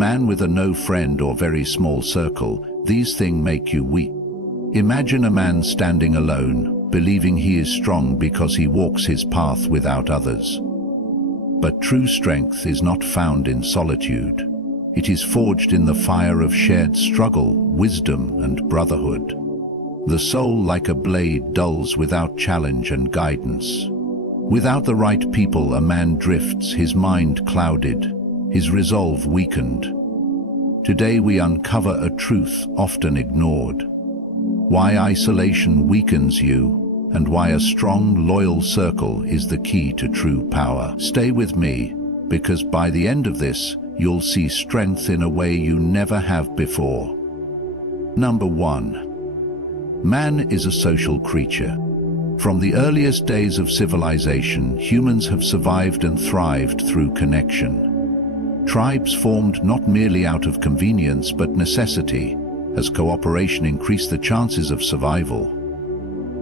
man with a no friend or very small circle, these things make you weak. Imagine a man standing alone, believing he is strong because he walks his path without others. But true strength is not found in solitude. It is forged in the fire of shared struggle, wisdom, and brotherhood. The soul, like a blade, dulls without challenge and guidance. Without the right people, a man drifts, his mind clouded, his resolve weakened. Today we uncover a truth often ignored. Why isolation weakens you, and why a strong, loyal circle is the key to true power. Stay with me, because by the end of this, you'll see strength in a way you never have before. Number 1. Man is a social creature. From the earliest days of civilization, humans have survived and thrived through connection. Tribes formed not merely out of convenience but necessity, as cooperation increased the chances of survival.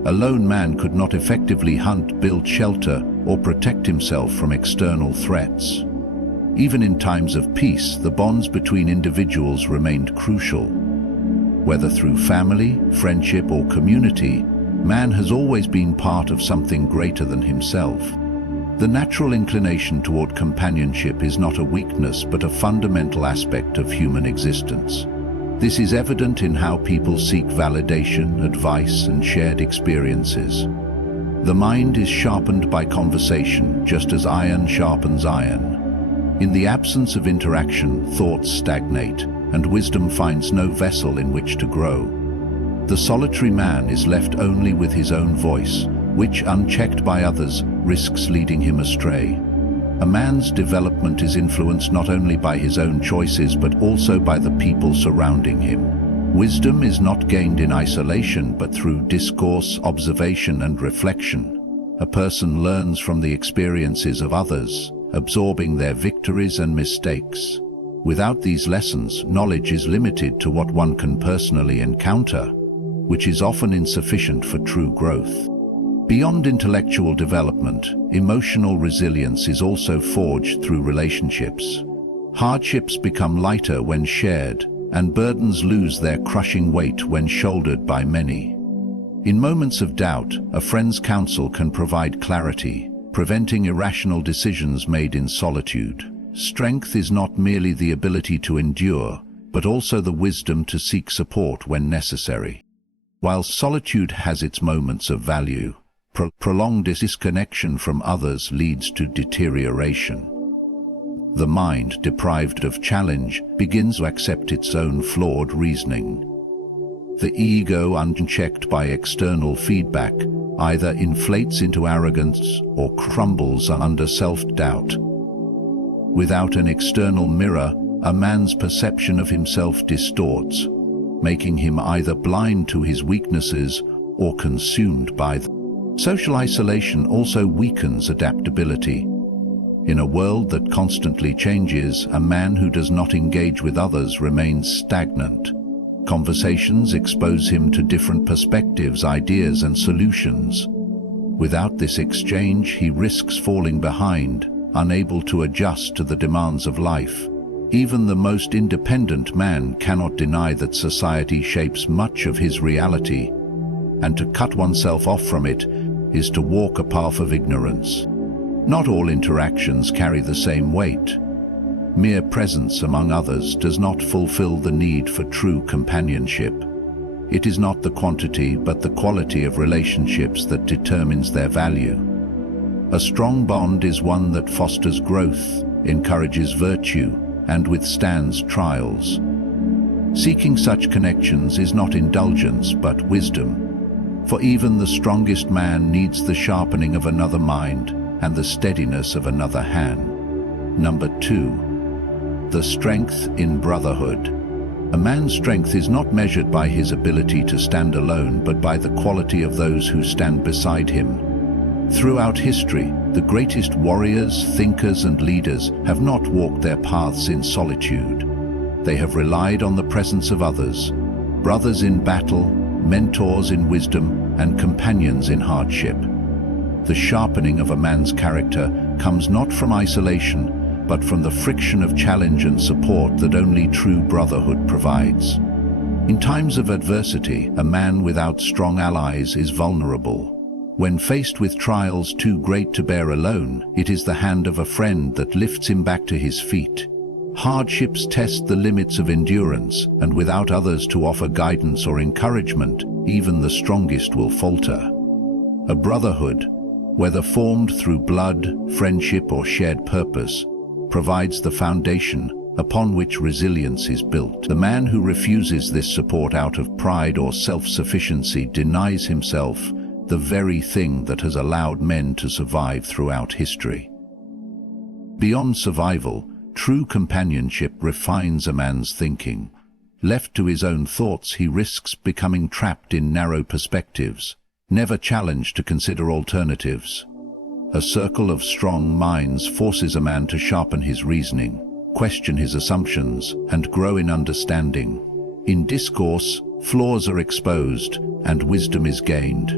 A lone man could not effectively hunt, build shelter, or protect himself from external threats. Even in times of peace, the bonds between individuals remained crucial. Whether through family, friendship, or community, man has always been part of something greater than himself. The natural inclination toward companionship is not a weakness but a fundamental aspect of human existence. This is evident in how people seek validation, advice, and shared experiences. The mind is sharpened by conversation, just as iron sharpens iron. In the absence of interaction, thoughts stagnate, and wisdom finds no vessel in which to grow. The solitary man is left only with his own voice, which, unchecked by others, risks leading him astray. A man's development is influenced not only by his own choices but also by the people surrounding him. Wisdom is not gained in isolation but through discourse, observation, and reflection. A person learns from the experiences of others, absorbing their victories and mistakes. Without these lessons, knowledge is limited to what one can personally encounter, which is often insufficient for true growth. Beyond intellectual development, emotional resilience is also forged through relationships. Hardships become lighter when shared, and burdens lose their crushing weight when shouldered by many. In moments of doubt, a friend's counsel can provide clarity, preventing irrational decisions made in solitude. Strength is not merely the ability to endure, but also the wisdom to seek support when necessary. While solitude has its moments of value, prolonged disconnection from others leads to deterioration. The mind, deprived of challenge, begins to accept its own flawed reasoning. The ego, unchecked by external feedback, either inflates into arrogance or crumbles under self-doubt. Without an external mirror, a man's perception of himself distorts, making him either blind to his weaknesses or consumed by them. Social isolation also weakens adaptability. In a world that constantly changes, a man who does not engage with others remains stagnant. Conversations expose him to different perspectives, ideas, and solutions. Without this exchange, he risks falling behind, unable to adjust to the demands of life. Even the most independent man cannot deny that society shapes much of his reality, and to cut oneself off from it is to walk a path of ignorance. Not all interactions carry the same weight. Mere presence among others does not fulfill the need for true companionship. It is not the quantity but the quality of relationships that determines their value. A strong bond is one that fosters growth, encourages virtue, and withstands trials. Seeking such connections is not indulgence but wisdom, for even the strongest man needs the sharpening of another mind and the steadiness of another hand. Number 2. The strength in brotherhood. A man's strength is not measured by his ability to stand alone but by the quality of those who stand beside him. Throughout history, the greatest warriors, thinkers, and leaders have not walked their paths in solitude. They have relied on the presence of others, brothers in battle, mentors in wisdom, and companions in hardship. The sharpening of a man's character comes not from isolation, but from the friction of challenge and support that only true brotherhood provides. In times of adversity, a man without strong allies is vulnerable. When faced with trials too great to bear alone, it is the hand of a friend that lifts him back to his feet. Hardships test the limits of endurance, and without others to offer guidance or encouragement, even the strongest will falter. A brotherhood, whether formed through blood, friendship, or shared purpose, provides the foundation upon which resilience is built. The man who refuses this support out of pride or self-sufficiency denies himself the very thing that has allowed men to survive throughout history. Beyond survival, true companionship refines a man's thinking. Left to his own thoughts, he risks becoming trapped in narrow perspectives, never challenged to consider alternatives. A circle of strong minds forces a man to sharpen his reasoning, question his assumptions, and grow in understanding. In discourse, flaws are exposed, and wisdom is gained.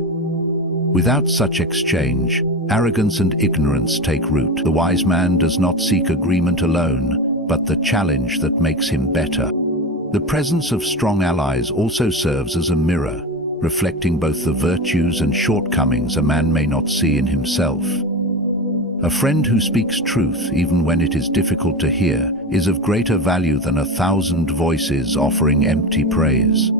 Without such exchange, arrogance and ignorance take root. The wise man does not seek agreement alone, but the challenge that makes him better. The presence of strong allies also serves as a mirror, reflecting both the virtues and shortcomings a man may not see in himself. A friend who speaks truth, even when it is difficult to hear, is of greater value than 1,000 voices offering empty praise.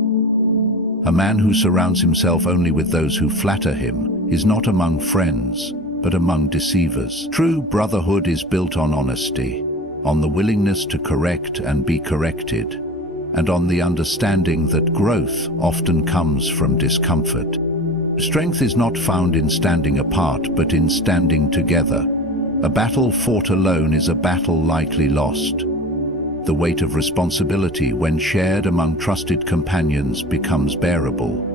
A man who surrounds himself only with those who flatter him is not among friends, but among deceivers. True brotherhood is built on honesty, on the willingness to correct and be corrected, and on the understanding that growth often comes from discomfort. Strength is not found in standing apart, but in standing together. A battle fought alone is a battle likely lost. The weight of responsibility, when shared among trusted companions, becomes bearable.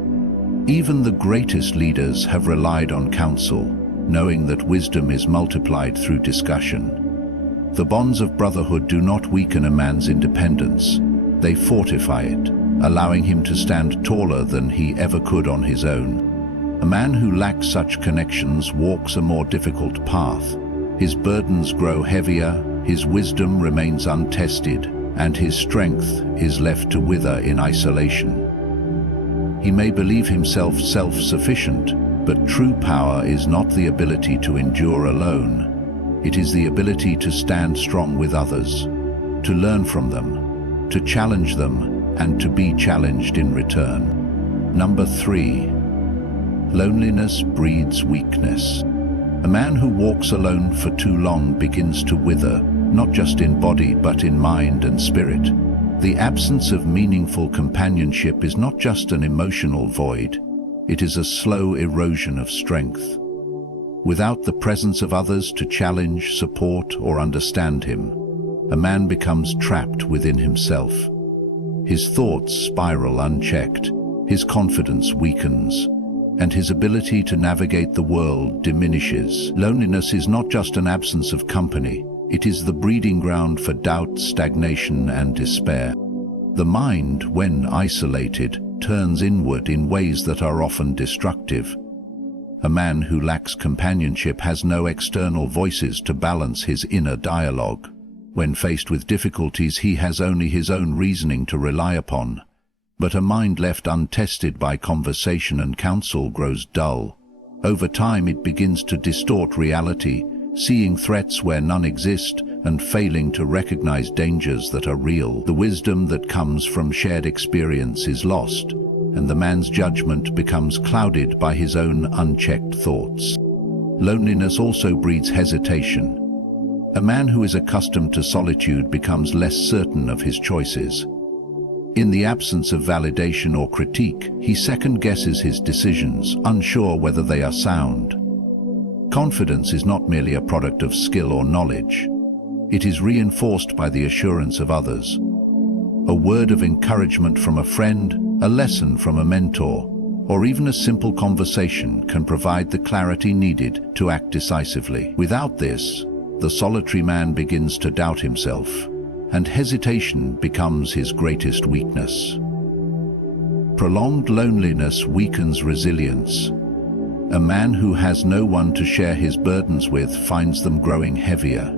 Even the greatest leaders have relied on counsel, knowing that wisdom is multiplied through discussion. The bonds of brotherhood do not weaken a man's independence. They fortify it, allowing him to stand taller than he ever could on his own. A man who lacks such connections walks a more difficult path. His burdens grow heavier, his wisdom remains untested, and his strength is left to wither in isolation. He may believe himself self-sufficient, but true power is not the ability to endure alone. It is the ability to stand strong with others, to learn from them, to challenge them, and to be challenged in return. Number 3. Loneliness breeds weakness. A man who walks alone for too long begins to wither, not just in body but in mind and spirit. The absence of meaningful companionship is not just an emotional void, it is a slow erosion of strength. Without the presence of others to challenge, support, or understand him, a man becomes trapped within himself. His thoughts spiral unchecked, his confidence weakens, and his ability to navigate the world diminishes. Loneliness is not just an absence of company, it is the breeding ground for doubt, stagnation, and despair. The mind, when isolated, turns inward in ways that are often destructive. A man who lacks companionship has no external voices to balance his inner dialogue. When faced with difficulties, he has only his own reasoning to rely upon. But a mind left untested by conversation and counsel grows dull. Over time it begins to distort reality, seeing threats where none exist and failing to recognize dangers that are real. The wisdom that comes from shared experience is lost, and the man's judgment becomes clouded by his own unchecked thoughts. Loneliness also breeds hesitation. A man who is accustomed to solitude becomes less certain of his choices. In the absence of validation or critique, he second-guesses his decisions, unsure whether they are sound. Confidence is not merely a product of skill or knowledge. It is reinforced by the assurance of others. A word of encouragement from a friend, a lesson from a mentor, or even a simple conversation can provide the clarity needed to act decisively. Without this, the solitary man begins to doubt himself, and hesitation becomes his greatest weakness. Prolonged loneliness weakens resilience. A man who has no one to share his burdens with finds them growing heavier.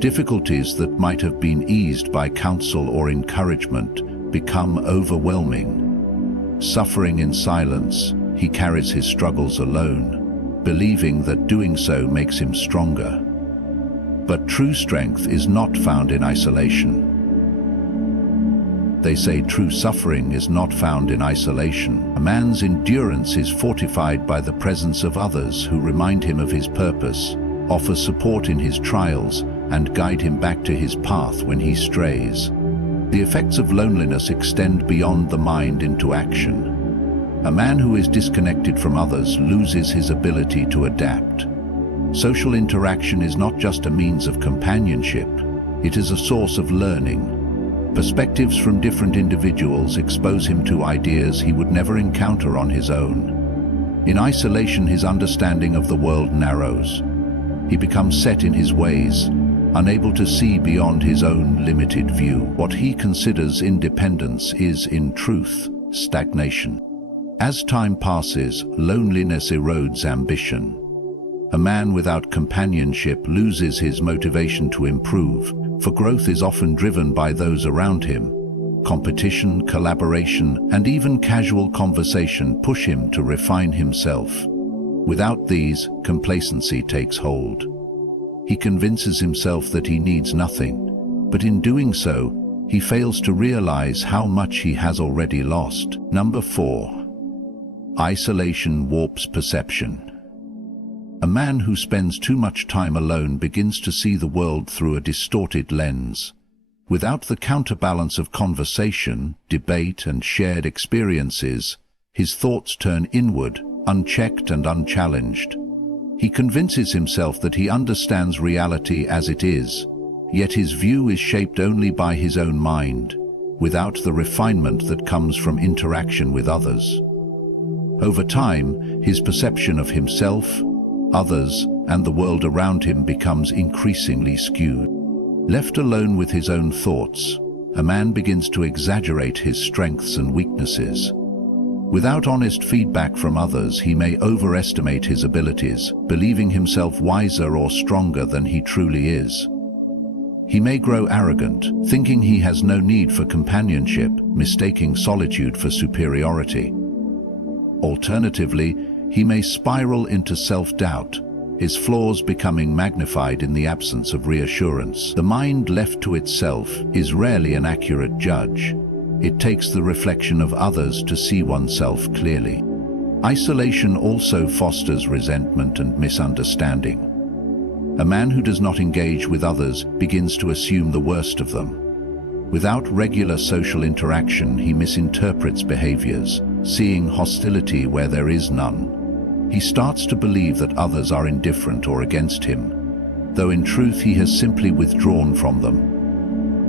Difficulties that might have been eased by counsel or encouragement become overwhelming. Suffering in silence, he carries his struggles alone, believing that doing so makes him stronger. But true strength is not found in isolation. They say true suffering is not found in isolation. A man's endurance is fortified by the presence of others who remind him of his purpose, offer support in his trials, and guide him back to his path when he strays. The effects of loneliness extend beyond the mind into action. A man who is disconnected from others loses his ability to adapt. Social interaction is not just a means of companionship, it is a source of learning. Perspectives from different individuals expose him to ideas he would never encounter on his own. In isolation, his understanding of the world narrows. He becomes set in his ways, unable to see beyond his own limited view. What he considers independence is, in truth, stagnation. As time passes, loneliness erodes ambition. A man without companionship loses his motivation to improve, for growth is often driven by those around him. Competition, collaboration, and even casual conversation push him to refine himself. Without these, complacency takes hold. He convinces himself that he needs nothing, but in doing so, he fails to realize how much he has already lost. Number 4. Isolation warps perception. A man who spends too much time alone begins to see the world through a distorted lens. Without the counterbalance of conversation, debate, and shared experiences, his thoughts turn inward, unchecked and unchallenged. He convinces himself that he understands reality as it is, yet his view is shaped only by his own mind, without the refinement that comes from interaction with others. Over time, his perception of himself, others, and the world around him becomes increasingly skewed. Left alone with his own thoughts, a man begins to exaggerate his strengths and weaknesses. Without honest feedback from others, he may overestimate his abilities, believing himself wiser or stronger than he truly is. He may grow arrogant, thinking he has no need for companionship, mistaking solitude for superiority. Alternatively, he may spiral into self-doubt, his flaws becoming magnified in the absence of reassurance. The mind left to itself is rarely an accurate judge. It takes the reflection of others to see oneself clearly. Isolation also fosters resentment and misunderstanding. A man who does not engage with others begins to assume the worst of them. Without regular social interaction, he misinterprets behaviors, seeing hostility where there is none. He starts to believe that others are indifferent or against him, though in truth he has simply withdrawn from them.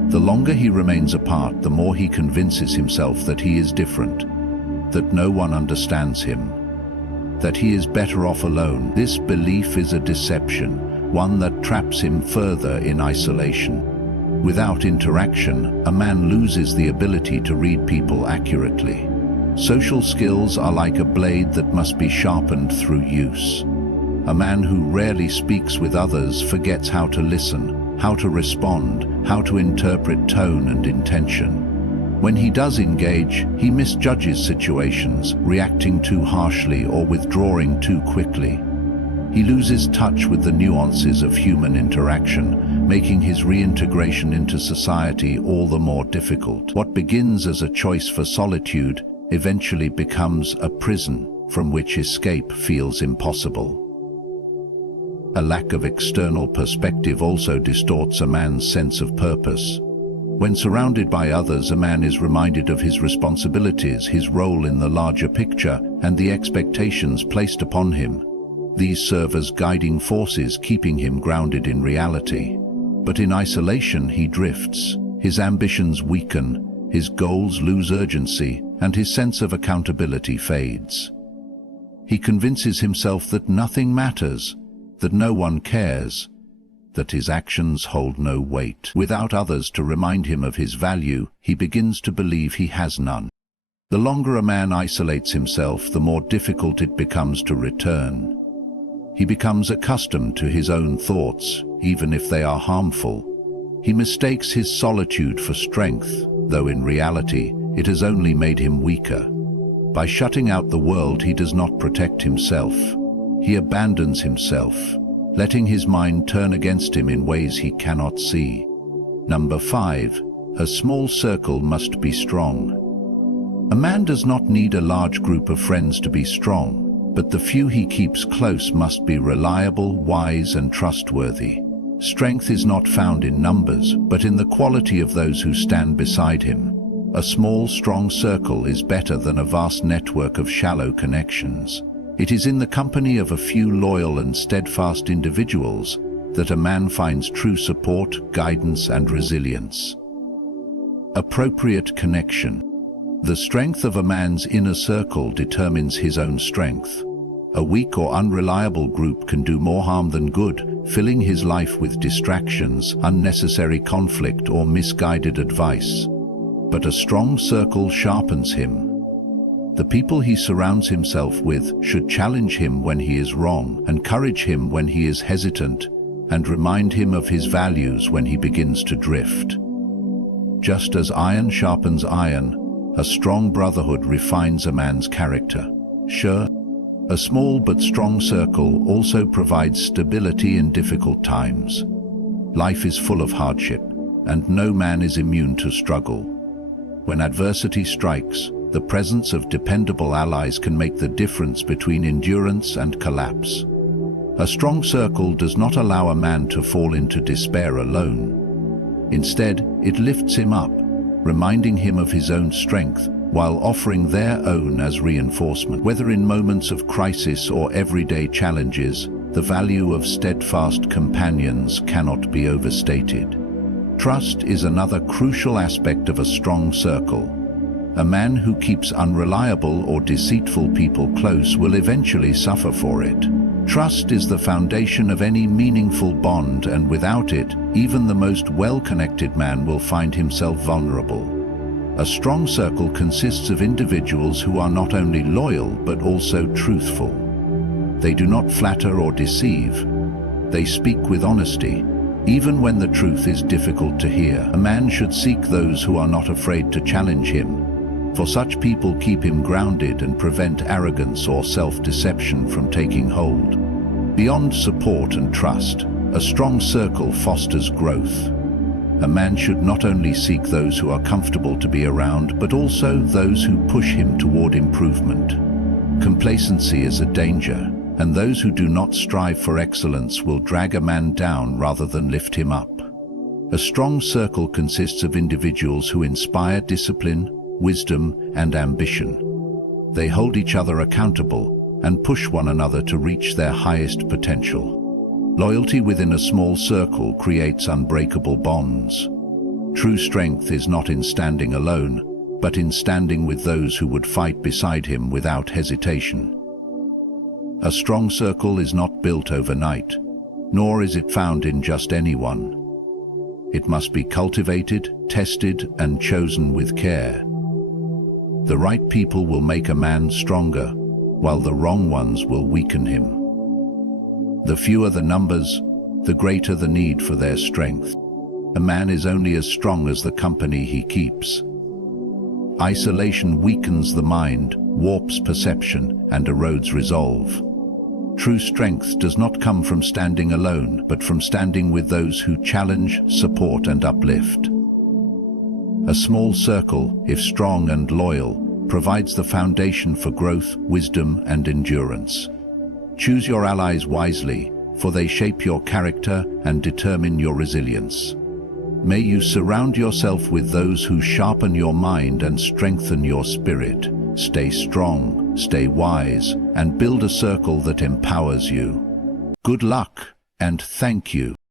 The longer he remains apart, the more he convinces himself that he is different, that no one understands him, that he is better off alone. This belief is a deception, one that traps him further in isolation. Without interaction, a man loses the ability to read people accurately. Social skills are like a blade that must be sharpened through use. A man who rarely speaks with others forgets how to listen, how to respond, how to interpret tone and intention. When he does engage, he misjudges situations, reacting too harshly or withdrawing too quickly. He loses touch with the nuances of human interaction, making his reintegration into society all the more difficult. What begins as a choice for solitude eventually becomes a prison from which escape feels impossible. A lack of external perspective also distorts a man's sense of purpose. When surrounded by others, a man is reminded of his responsibilities, his role in the larger picture, and the expectations placed upon him. These serve as guiding forces, keeping him grounded in reality. But in isolation, he drifts. His ambitions weaken, his goals lose urgency, and his sense of accountability fades. He convinces himself that nothing matters, that no one cares, that his actions hold no weight. Without others to remind him of his value, he begins to believe he has none. The longer a man isolates himself, the more difficult it becomes to return. He becomes accustomed to his own thoughts, even if they are harmful. He mistakes his solitude for strength, though in reality, it has only made him weaker. By shutting out the world, he does not protect himself. He abandons himself, letting his mind turn against him in ways he cannot see. Number 5. A small circle must be strong. A man does not need a large group of friends to be strong, but the few he keeps close must be reliable, wise, and trustworthy. Strength is not found in numbers, but in the quality of those who stand beside him. A small, strong circle is better than a vast network of shallow connections. It is in the company of a few loyal and steadfast individuals that a man finds true support, guidance, and resilience. Appropriate connection. The strength of a man's inner circle determines his own strength. A weak or unreliable group can do more harm than good, filling his life with distractions, unnecessary conflict, or misguided advice. But a strong circle sharpens him. The people he surrounds himself with should challenge him when he is wrong, encourage him when he is hesitant, and remind him of his values when he begins to drift. Just as iron sharpens iron, a strong brotherhood refines a man's character. Sure, a small but strong circle also provides stability in difficult times. Life is full of hardship, and no man is immune to struggle. When adversity strikes, the presence of dependable allies can make the difference between endurance and collapse. A strong circle does not allow a man to fall into despair alone. Instead, it lifts him up, reminding him of his own strength, while offering their own as reinforcement. Whether in moments of crisis or everyday challenges, the value of steadfast companions cannot be overstated. Trust is another crucial aspect of a strong circle. A man who keeps unreliable or deceitful people close will eventually suffer for it. Trust is the foundation of any meaningful bond, and without it, even the most well-connected man will find himself vulnerable. A strong circle consists of individuals who are not only loyal but also truthful. They do not flatter or deceive. They speak with honesty, even when the truth is difficult to hear. A man should seek those who are not afraid to challenge him, for such people keep him grounded and prevent arrogance or self-deception from taking hold. Beyond support and trust, a strong circle fosters growth. A man should not only seek those who are comfortable to be around, but also those who push him toward improvement. Complacency is a danger, and those who do not strive for excellence will drag a man down rather than lift him up. A strong circle consists of individuals who inspire discipline, wisdom, and ambition. They hold each other accountable and push one another to reach their highest potential. Loyalty within a small circle creates unbreakable bonds. True strength is not in standing alone, but in standing with those who would fight beside him without hesitation. A strong circle is not built overnight, nor is it found in just anyone. It must be cultivated, tested, and chosen with care. The right people will make a man stronger, while the wrong ones will weaken him. The fewer the numbers, the greater the need for their strength. A man is only as strong as the company he keeps. Isolation weakens the mind, warps perception, and erodes resolve. True strength does not come from standing alone, but from standing with those who challenge, support, and uplift. A small circle, if strong and loyal, provides the foundation for growth, wisdom, and endurance. Choose your allies wisely, for they shape your character and determine your resilience. May you surround yourself with those who sharpen your mind and strengthen your spirit. Stay strong, stay wise, and build a circle that empowers you. Good luck, and thank you.